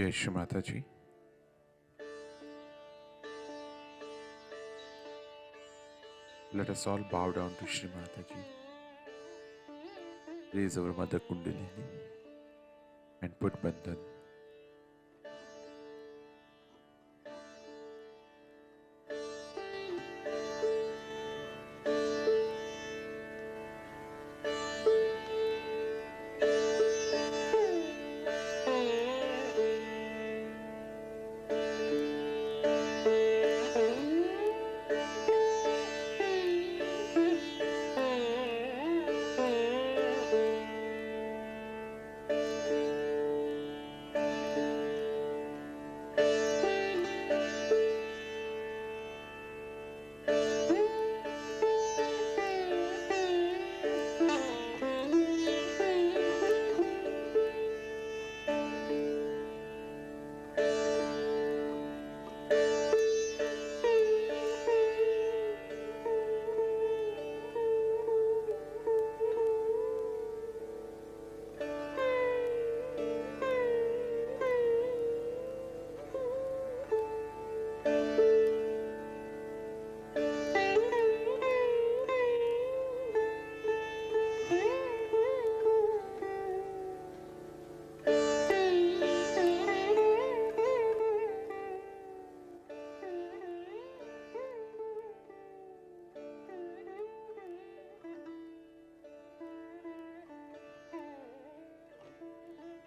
Jai Shri Mataji. Let us all bow down to Shri Mataji. Raise our Mother Kundalini and put Bandhan.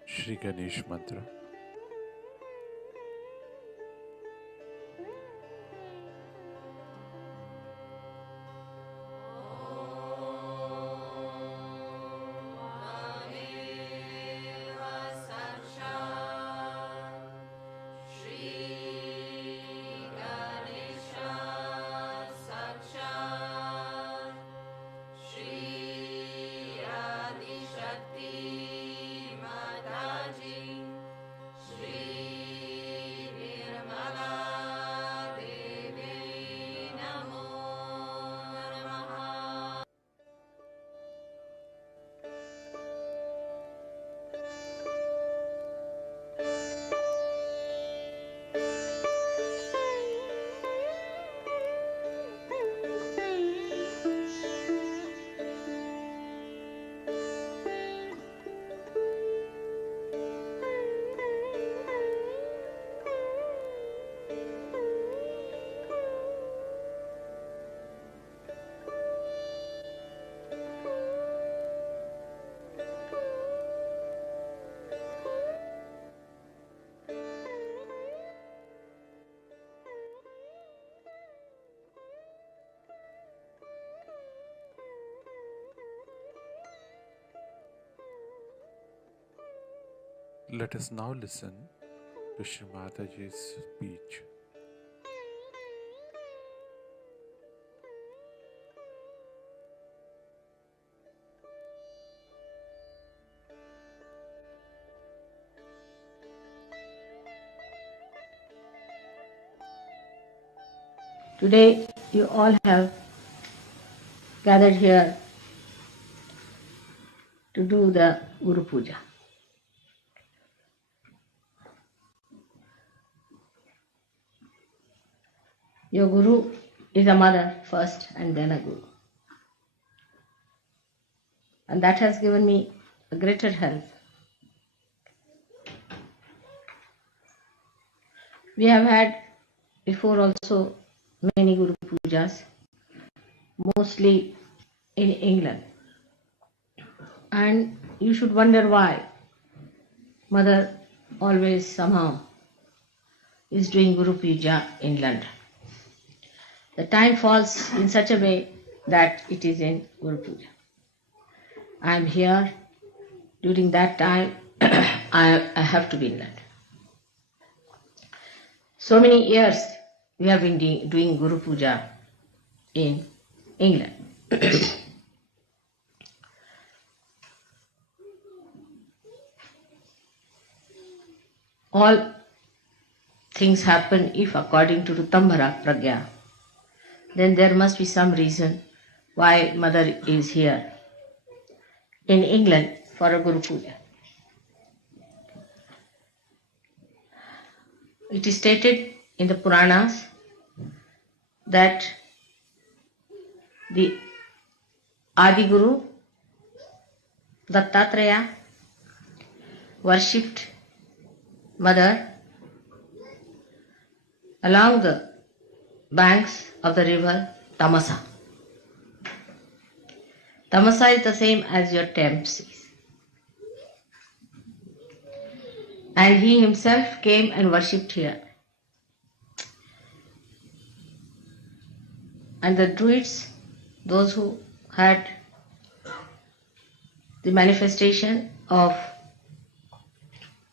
Shri Ganesh Mantra. Let us now listen to Shri Mataji's speech. Today you all have gathered here to do the Guru Puja. Your Guru is a mother first and then a Guru. And that has given me a greater help. We have had before also many Guru Pujas, mostly in England. And you should wonder why Mother always somehow is doing Guru Puja in London. The time falls in such a way that it is in Guru Puja. I am here during that time. I have to be in London. So many years we have been doing Guru Puja in England. All things happen if according to Rutambara Pragya, then there must be some reason why Mother is here in England for a Guru Puja. it is stated in the Puranas that the Adi Guru Dattatreya worshipped Mother along the banks of the river Tamasa. Tamasa is the same as your Thames is. And he himself came and worshipped here. And the Druids, those who had the manifestation of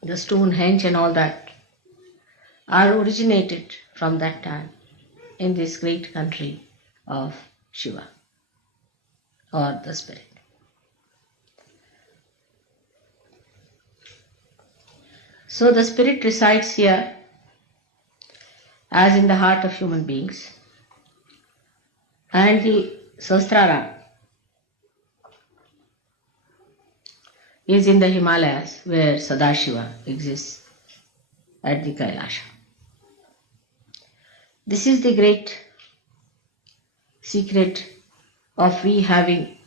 the Stonehenge and all that, are originated from that time in this great country of Shiva or the spirit. So the spirit resides here as in the heart of human beings, and the Sahasrara is in the Himalayas where Sadashiva exists at the Kailasha. This is the great secret of we having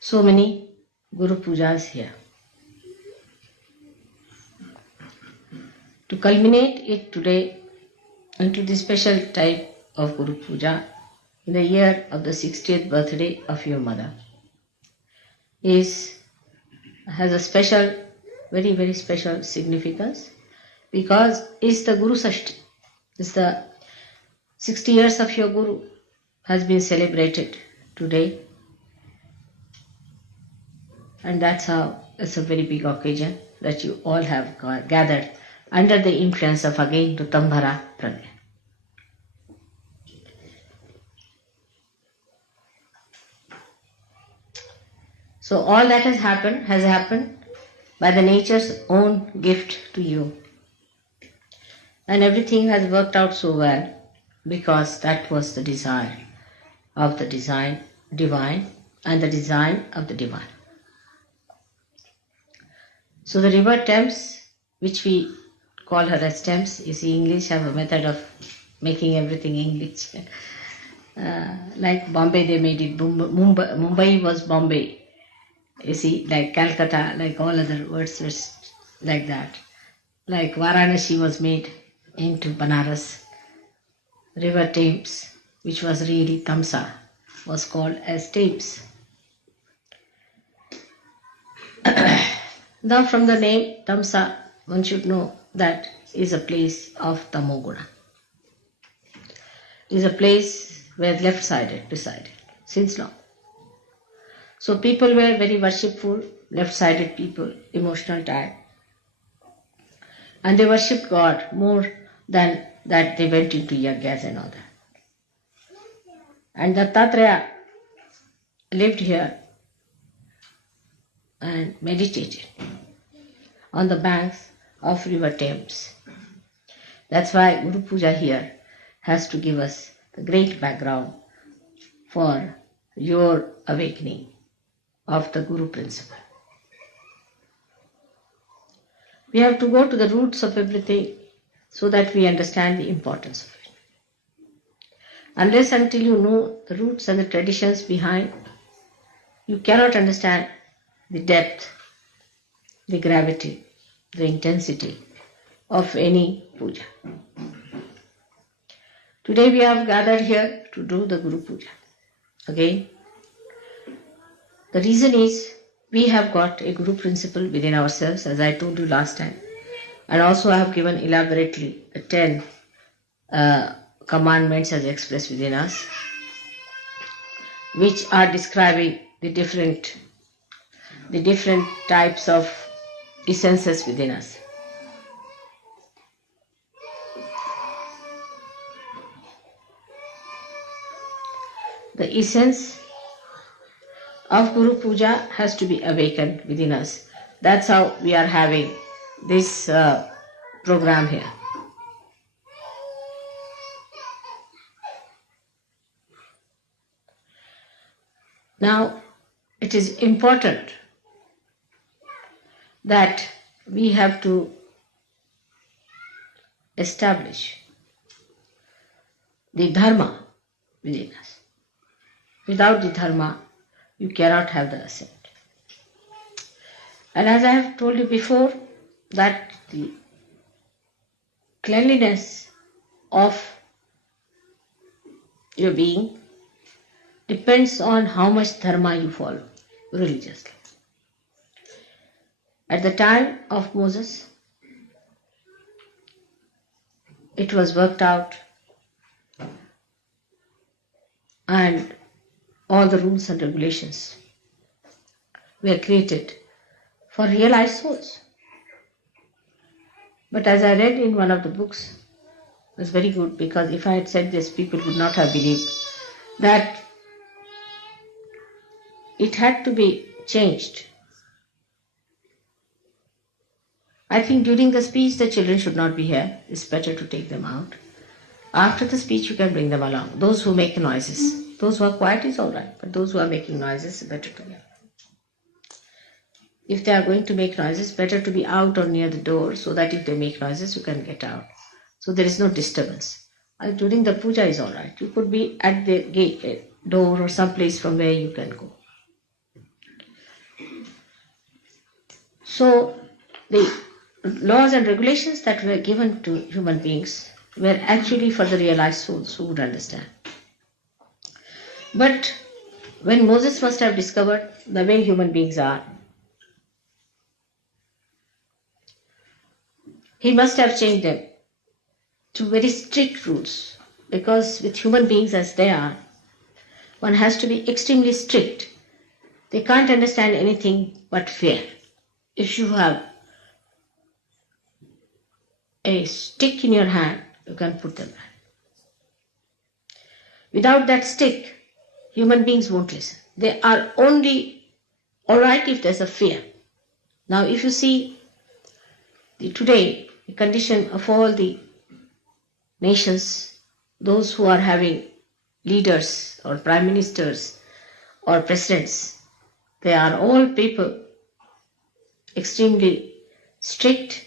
so many Guru Pujas here. To culminate it today into the special type of Guru Puja in the year of the 60th birthday of your mother has a special, very, very special significance, because it's the Guru Sashti. It's the 60 years of your Guru has been celebrated today, and that's how it's a very big occasion that you all have gathered under the influence of again Ritambhara Pragya. So all that has happened by the nature's own gift to you. And everything has worked out so well because that was the desire of the divine and the design of the divine. So the river Thames, which we call her as Thames, you see English have a method of making everything English. Like Bombay they made it, Mumbai was Bombay. You see, like Calcutta, like all other words were like that. Like Varanasi was made into Banaras. River Thames, which was really Tamsa, was called as Thames. Now from the name Tamsa, one should know that is a place of Tamoguna. It is a place where left-sided resided since long. So people were very worshipful, left-sided people, emotional type. And they worshipped God more than that they went into yajnas and all that. And Dattatreya lived here and meditated on the banks of river Thames. That's why Guru Puja here has to give us the great background for your awakening of the Guru principle. We have to go to the roots of everything so that we understand the importance of it. Unless until you know the roots and the traditions behind, you cannot understand the depth, the gravity, the intensity of any puja. Today we have gathered here to do the Guru Puja. Again, the reason is we have got a Guru principle within ourselves, as I told you last time. And also I have given elaborately the 10 commandments as expressed within us, which are describing the different types of essences within us. The essence of Guru Puja has to be awakened within us. That's how we are having this program here. Now, it is important that we have to establish the dharma within us. Without the dharma, you cannot have the ascent. And as I have told you before, that the cleanliness of your being depends on how much dharma you follow religiously. At the time of Moses, it was worked out, and all the rules and regulations were created for realized souls. But as I read in one of the books, it was very good, because if I had said this, people would not have believed that it had to be changed. I think during the speech the children should not be here. It's better to take them out. After the speech you can bring them along. Those who make noises. Those who are quiet is alright, but those who are making noises, better to be. If they are going to make noises, better to be out or near the door, so that if they make noises you can get out. So there is no disturbance. During the puja is alright. You could be at the gate, door, or some place from where you can go. So the laws and regulations that were given to human beings were actually for the realized souls who would understand. But when Moses must have discovered the way human beings are, he must have changed them to very strict rules, because with human beings as they are, one has to be extremely strict. They can't understand anything but fear. If you have a stick in your hand, you can put them back. Without that stick, human beings won't listen. They are only alright if there's a fear. Now if you see today, the condition of all the nations, those who are having leaders or prime ministers or presidents, they are all people extremely strict,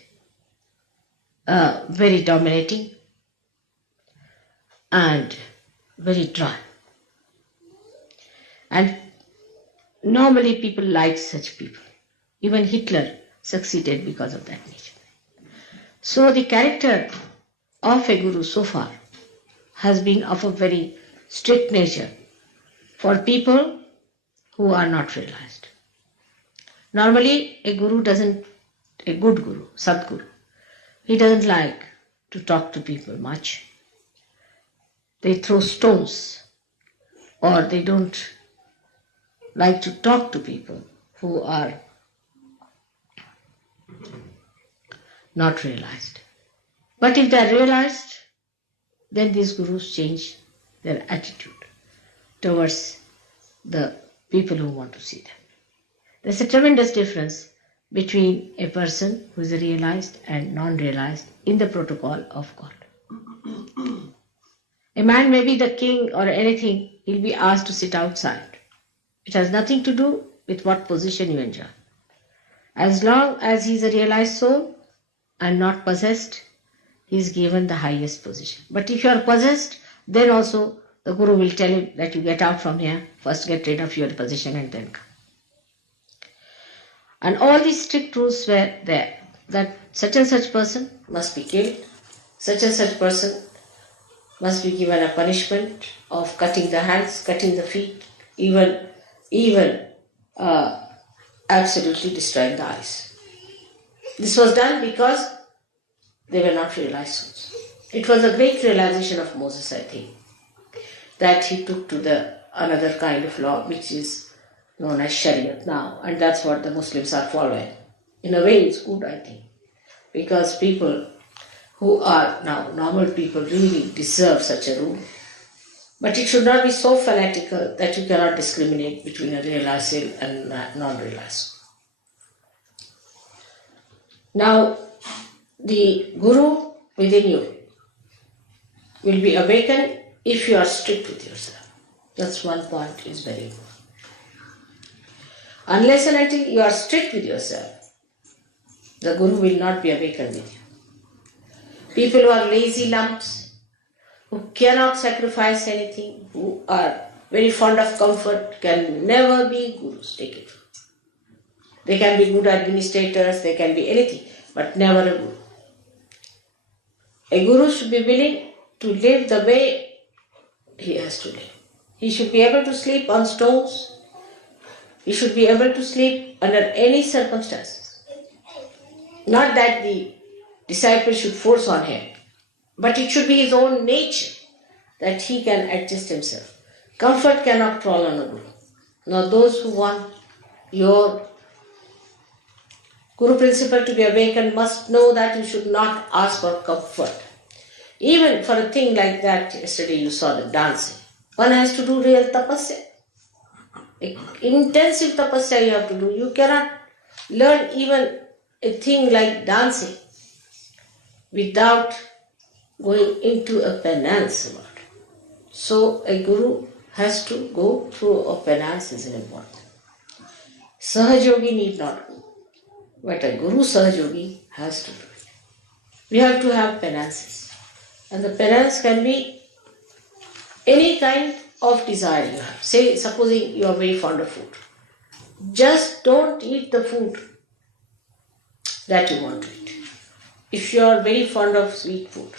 very dominating, and very dry. And normally people like such people. Even Hitler succeeded because of that nature. So the character of a guru so far has been of a very strict nature for people who are not realized. Normally a good guru, Sadguru, he doesn't like to talk to people much. They throw stones, or they don't like to talk to people who are not realized. But if they are realized, then these gurus change their attitude towards the people who want to see them. There's a tremendous difference between a person who is realized and non-realized in the protocol of God. A man may be the king or anything, he'll be asked to sit outside. It has nothing to do with what position you enjoy. As long as he is a realized soul and not possessed, he is given the highest position. But if you are possessed, then also the guru will tell him that you get out from here, first get rid of your position and then come. And all these strict rules were there, that such and such person must be killed, such and such person must be given a punishment of cutting the hands, cutting the feet, even absolutely destroying the eyes. This was done because they were not realized souls. It was a great realization of Moses, I think, that he took to the another kind of law which is known as Shariat now, and that's what the Muslims are following. In a way it's good, I think, because people who are now normal people really deserve such a rule. But it should not be so fanatical that you cannot discriminate between a realized soul and non-realized soul. Now, the guru within you will be awakened if you are strict with yourself. That's one point is very important. Unless and until you are strict with yourself, the guru will not be awakened with you. People who are lazy lumps, who cannot sacrifice anything, who are very fond of comfort, can never be gurus. Take it. They can be good administrators, they can be anything, but never a guru. A guru should be willing to live the way he has to live. He should be able to sleep on stones. He should be able to sleep under any circumstances. Not that the disciple should force on him, but it should be his own nature that he can adjust himself. Comfort cannot crawl on a guru. Now those who want your Guru principle to be awakened must know that you should not ask for comfort. Even for a thing like that, yesterday you saw the dancing. One has to do real tapasya. Intensive tapasya you have to do. You cannot learn even a thing like dancing without going into a penance about it. So a guru has to go through a penance is important. Sahajogi need not go, but a guru sahajogi has to do it. We have to have penances. And the penance can be any kind of desire you have. Say, supposing you are very fond of food. Just don't eat the food that you want to eat. If you are very fond of sweet food,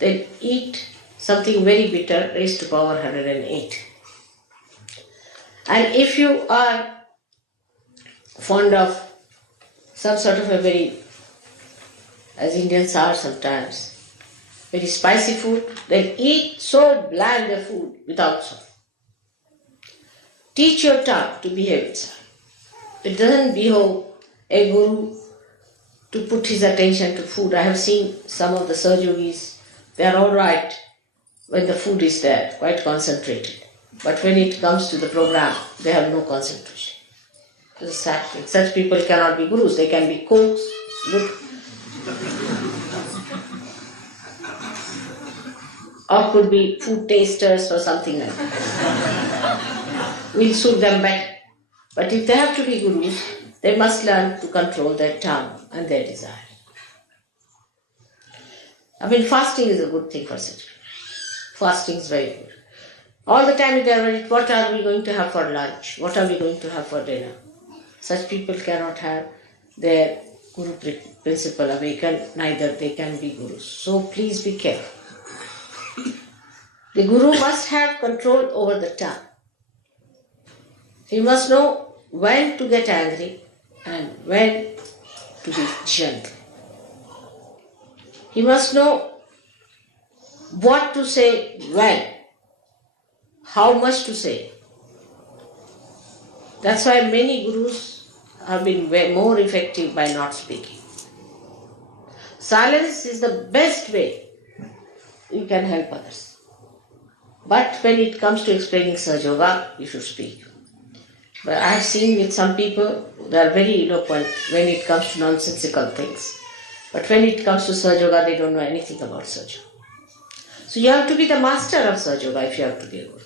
then eat something very bitter, raised to power 108. And if you are fond of some sort of a very, as Indians are sometimes, very spicy food, then eat so bland a food without salt. Teach your tongue to behave itself. It doesn't behove a guru to put his attention to food. I have seen some of the Sahajogis, they are all right when the food is there, quite concentrated. But when it comes to the program, they have no concentration. It's a sad thing. Such people cannot be gurus. They can be cooks, good, or could be food tasters or something like that. Will suit them better. But if they have to be gurus, they must learn to control their tongue and their desire. I mean, fasting is a good thing for such people. Fasting is very good. All the time they are worried, what are we going to have for lunch? What are we going to have for dinner? Such people cannot have their guru principle awakened, neither they can be gurus. So please be careful. The guru must have control over the tongue. He must know when to get angry and when to be gentle. He must know what to say when, how much to say. That's why many gurus have been way more effective by not speaking. Silence is the best way you can help others. But when it comes to explaining Sahaja Yoga, you should speak. But I have seen with some people, they are very eloquent when it comes to nonsensical things. But when it comes to Sahaja Yoga, they don't know anything about Sahaja Yoga. So you have to be the master of Sahaja Yoga if you have to be a guru.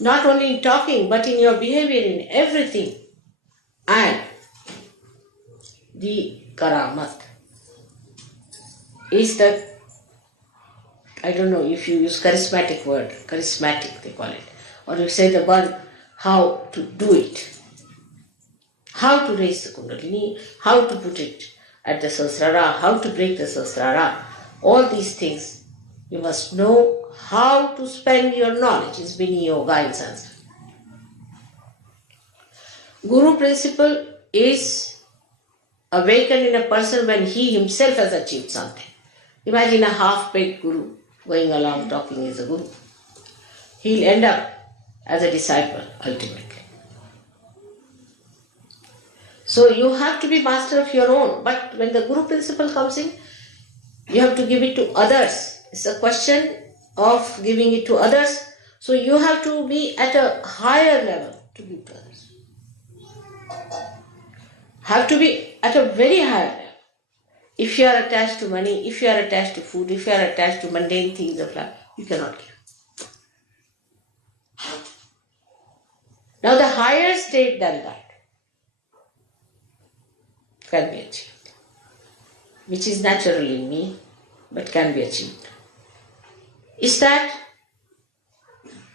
Not only in talking, but in your behavior, in everything. And the karamat is the, I don't know if you use charismatic word, charismatic they call it, or you say the one how to do it, how to raise the kundalini, how to put it at the sahasrara, how to break the sahasrara, all these things you must know how to spend your knowledge. Is Bini Yoga in Sanskrit. Guru principle is awakened in a person when he himself has achieved something. Imagine a half-baked guru going along talking as a guru. He'll end up as a disciple ultimately. So you have to be master of your own. But when the guru principle comes in, you have to give it to others. It's a question of giving it to others. So you have to be at a higher level to give to others. Have to be at a very high level. If you are attached to money, if you are attached to food, if you are attached to mundane things of life, you cannot give. Now the higher state than that can be achieved, which is natural in me, but can be achieved, is that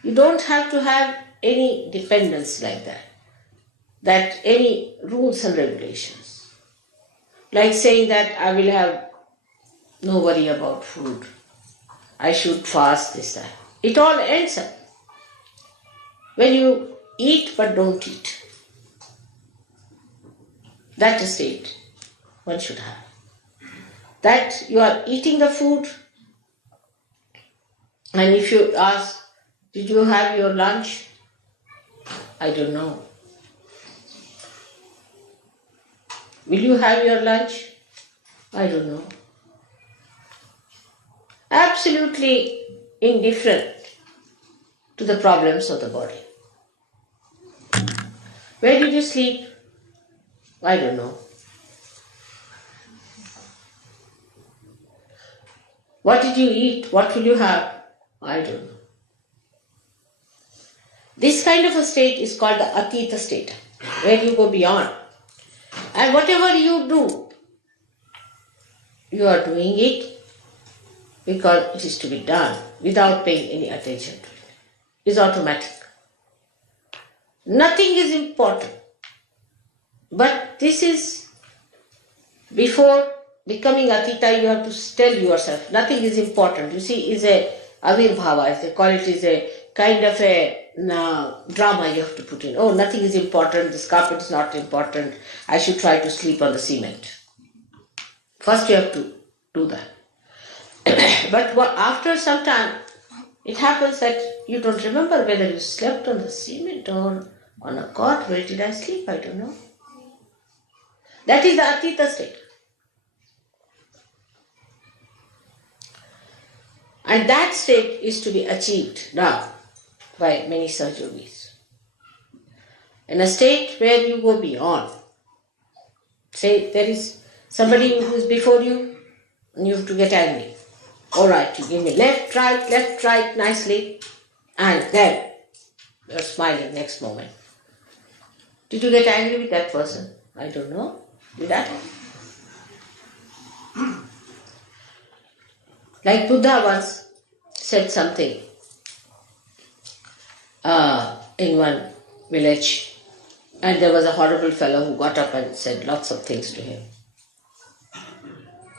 you don't have to have any dependence like that any rules and regulations. Like saying that I will have no worry about food, I should fast this, that. It all ends up when you eat but don't eat. That's the state one should have. That you are eating the food, and if you ask, did you have your lunch? I don't know. Will you have your lunch? I don't know. Absolutely indifferent to the problems of the body. Where did you sleep? I don't know. What did you eat? What will you have? I don't know. This kind of a state is called the Atita state, where you go beyond. And whatever you do, you are doing it because it is to be done without paying any attention to it. It's automatic. Nothing is important. But this is, before becoming Atita, you have to tell yourself, nothing is important. You see, is a avirbhava, as they call it, is a kind of a drama you have to put in. Oh, nothing is important, this carpet is not important, I should try to sleep on the cement. First you have to do that. But after some time, it happens that you don't remember whether you slept on the cement or on a cot. Where did I sleep? I don't know. That is the Atita state. And that state is to be achieved now by many surgeries. In a state where you go beyond. Say there is somebody who is before you and you have to get angry. Alright, you give me left, right, nicely, and then you're smiling next moment. Did you get angry with that person? I don't know. Did I? Like Buddha once said something in one village, and there was a horrible fellow who got up and said lots of things to him.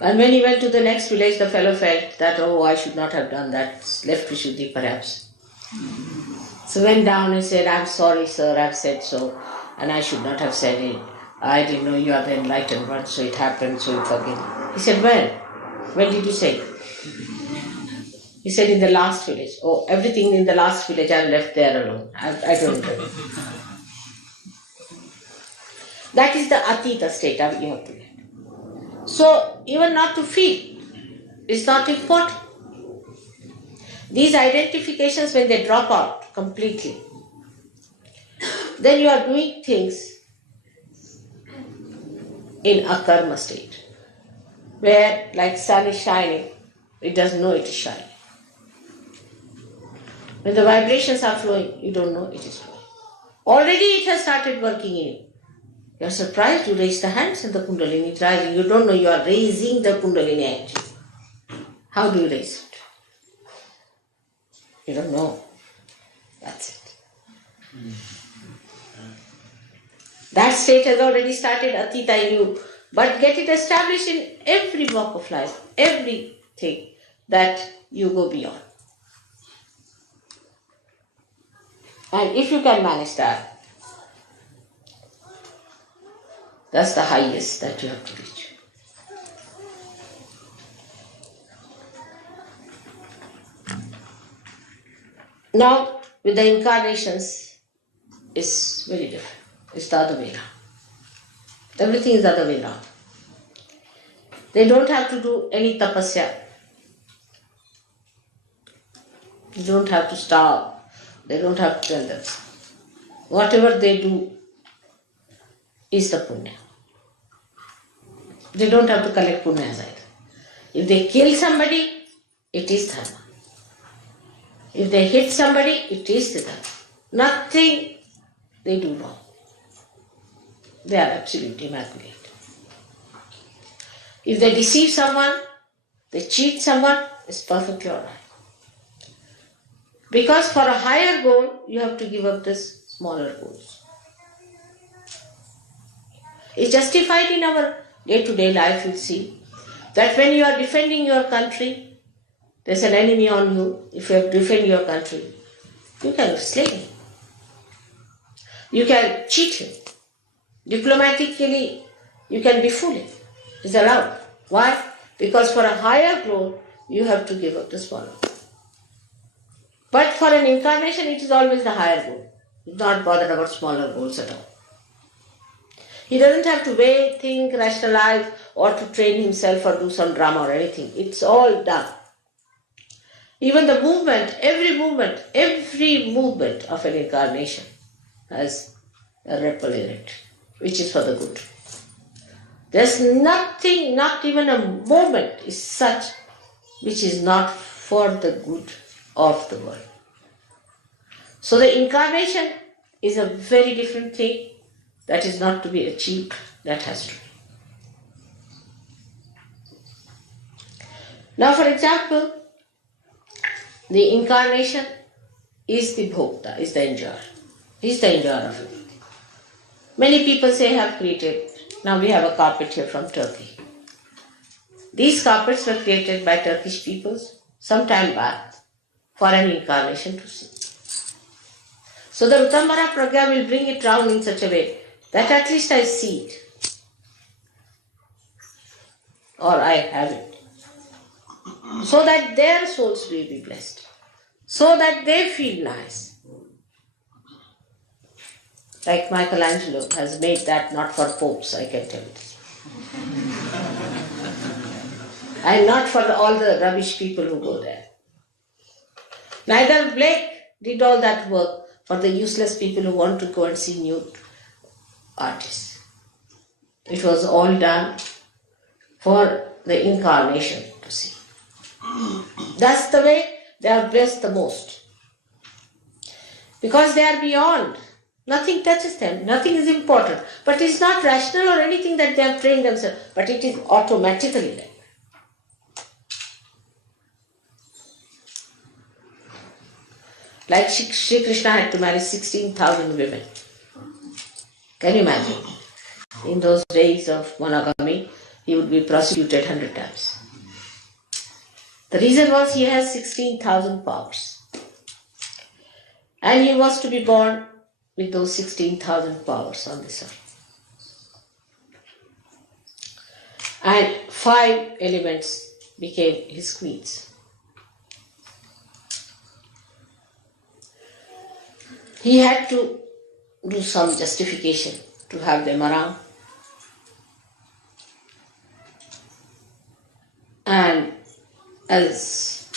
And when he went to the next village, the fellow felt that, oh, I should not have done that, left Vishuddhi perhaps. So went down and said, I'm sorry sir, I've said so, and I should not have said it. I didn't know you are the enlightened one, so it happened, so you forgive me. He said, when? When did you say it? He said, in the last village. Oh, everything in the last village I've left there alone. I don't know. That is the Atita state you have to get. So, even not to feel is not important. These identifications, when they drop out completely, then you are doing things in a karma state, where like sun is shining, it doesn't know it is shining. When the vibrations are flowing, you don't know it is flowing. Already it has started working in you. You are surprised, you raise the hands and the Kundalini is rising. You don't know you are raising the Kundalini energy. How do you raise it? You don't know. That's it. That state has already started Atita in you. But get it established in every walk of life, everything that you go beyond. And if you can manage that, that's the highest that you have to reach. Now, with the incarnations, it's very different. It's the other way around. Everything is the other way around. They don't have to do any tapasya. They don't have to starve. They don't have to tell them. Whatever they do is the punya. They don't have to collect punyas either. If they kill somebody, it is dharma. If they hit somebody, it is the dharma. Nothing they do wrong. They are absolutely immaculate. If they deceive someone, they cheat someone, it's perfectly alright. Because for a higher goal, you have to give up this smaller goals. It's justified in our day-to-day life, you see, that when you are defending your country, there's an enemy on you. If you have to defend your country, you can slay him. You can cheat him. Diplomatically, you can befool him. It's allowed. Why? Because for a higher goal, you have to give up the smaller goal. But for an incarnation, it is always the higher goal. He's not bothered about smaller goals at all. He doesn't have to wait, think, rationalize, or to train himself or do some drama or anything. It's all done. Even the movement, every movement of an incarnation has a ripple in it, which is for the good. There's nothing, not even a moment is such which is not for the good of the world. So the incarnation is a very different thing that is not to be achieved, that has to be. Now, for example, the incarnation is the bhokta, is the enjoyer. He is the enjoyer of everything. Many people say have created. Now we have a carpet here from Turkey. These carpets were created by Turkish peoples some time back for an incarnation to see. So the Uttamara Pragya will bring it round in such a way that at least I see it. Or I have it. So that their souls will be blessed. So that they feel nice. Like Michelangelo has made that not for popes, I can tell you. And not for all the rubbish people who go there. Neither Blake did all that work for the useless people who want to go and see nude artists. It was all done for the incarnation to see. That's the way they are blessed the most. Because they are beyond. Nothing touches them. Nothing is important. But it's not rational or anything that they have trained themselves. But it is automatically there. Like Sri Krishna had to marry 16,000 women. Can you imagine? In those days of monogamy, he would be prosecuted 100 times. The reason was he has 16,000 powers. And he was to be born with those 16,000 powers on this earth. And 5 elements became his queens. He had to do some justification to have them around. And as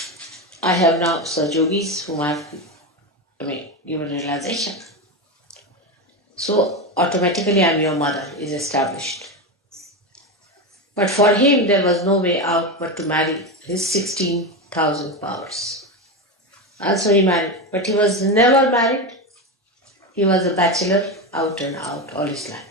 I have now Sajogis whom I have given realization. So automatically I am your mother is established. But for him there was no way out but to marry his 16,000 powers. Also he married, but he was never married. He was a bachelor out and out all his life.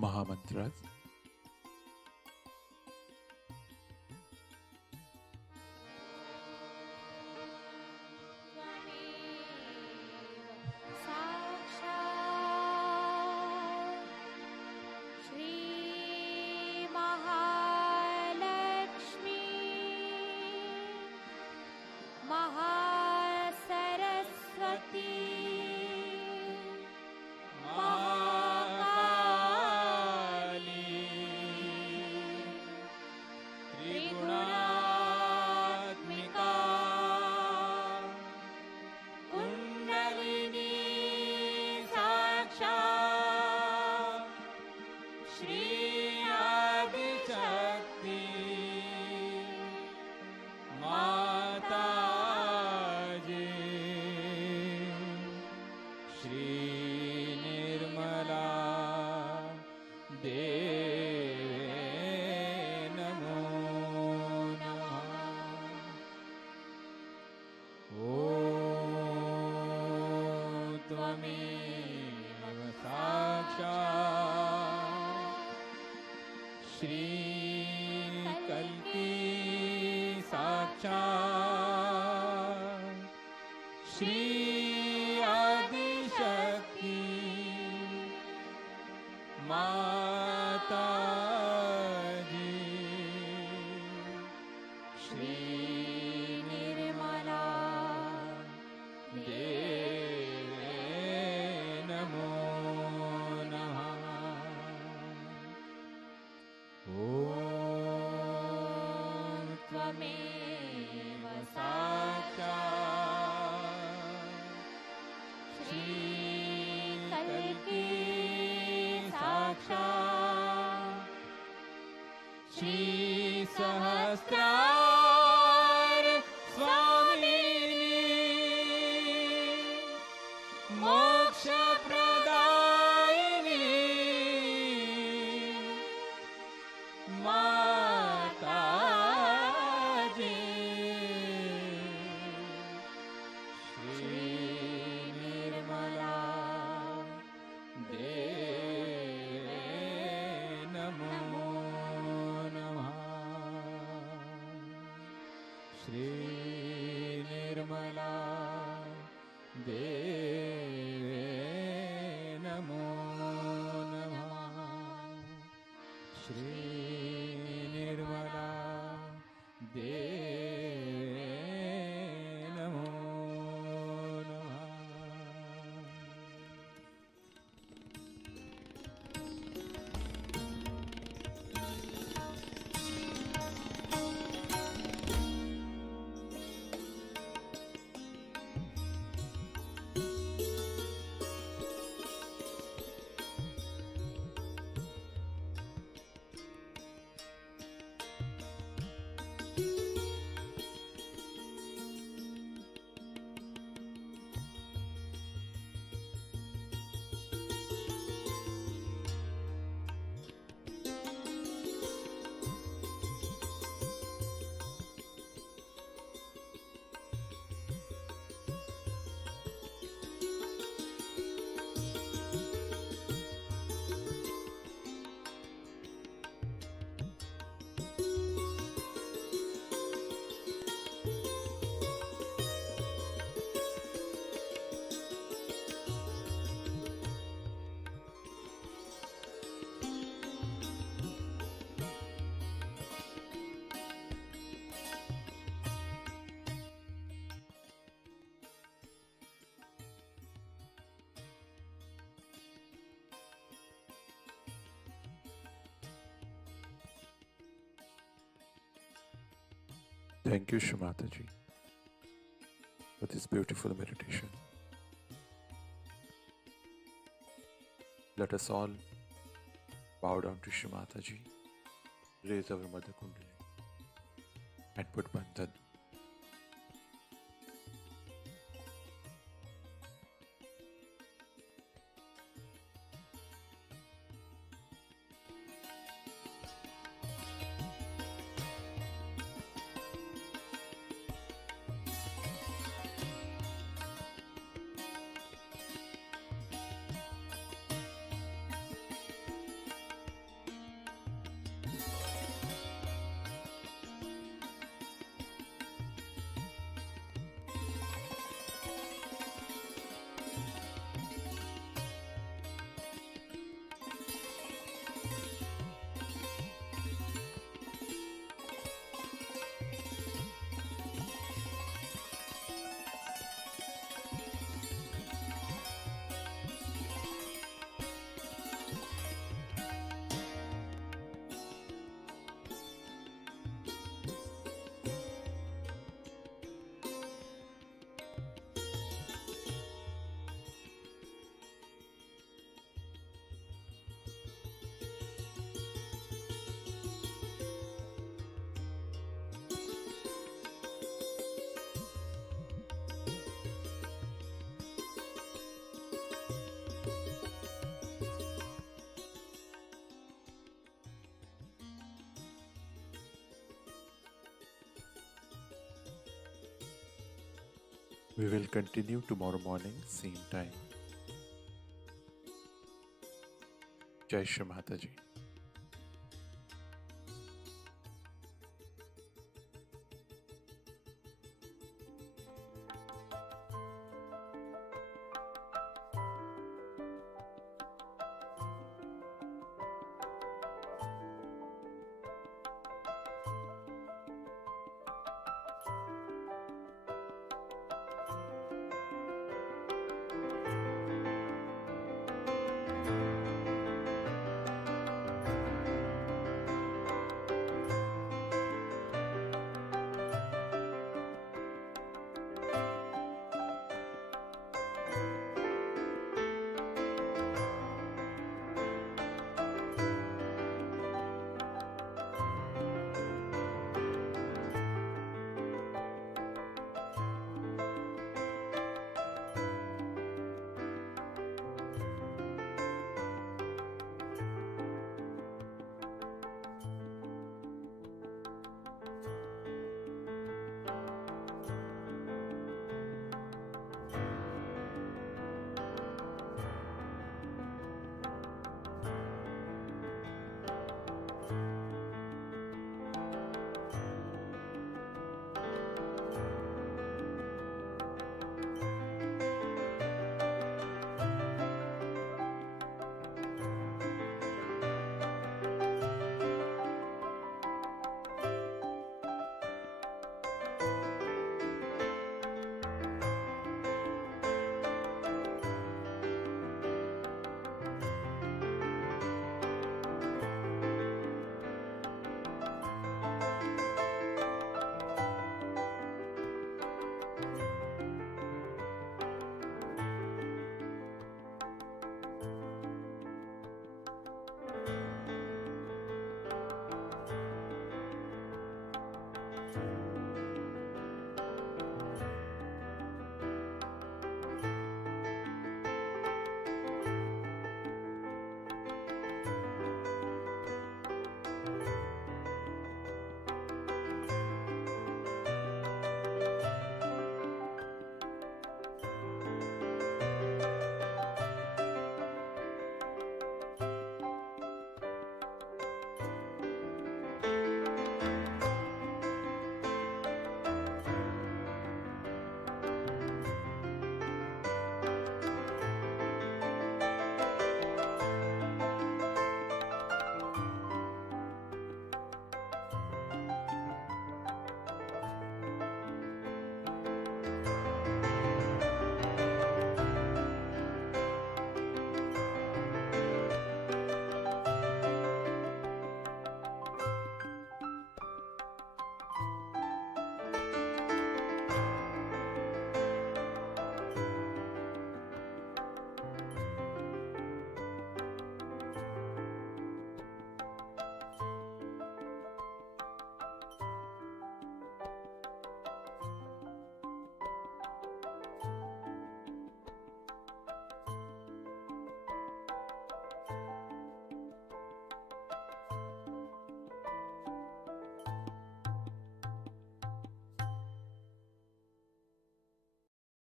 Mahamantras. Thank you, Shimataji, for this beautiful meditation. Let us all bow down to Shimataji, raise our Mother Kundalini, and put Bandhan. We will continue tomorrow morning, same time. Jai Shri Mataji.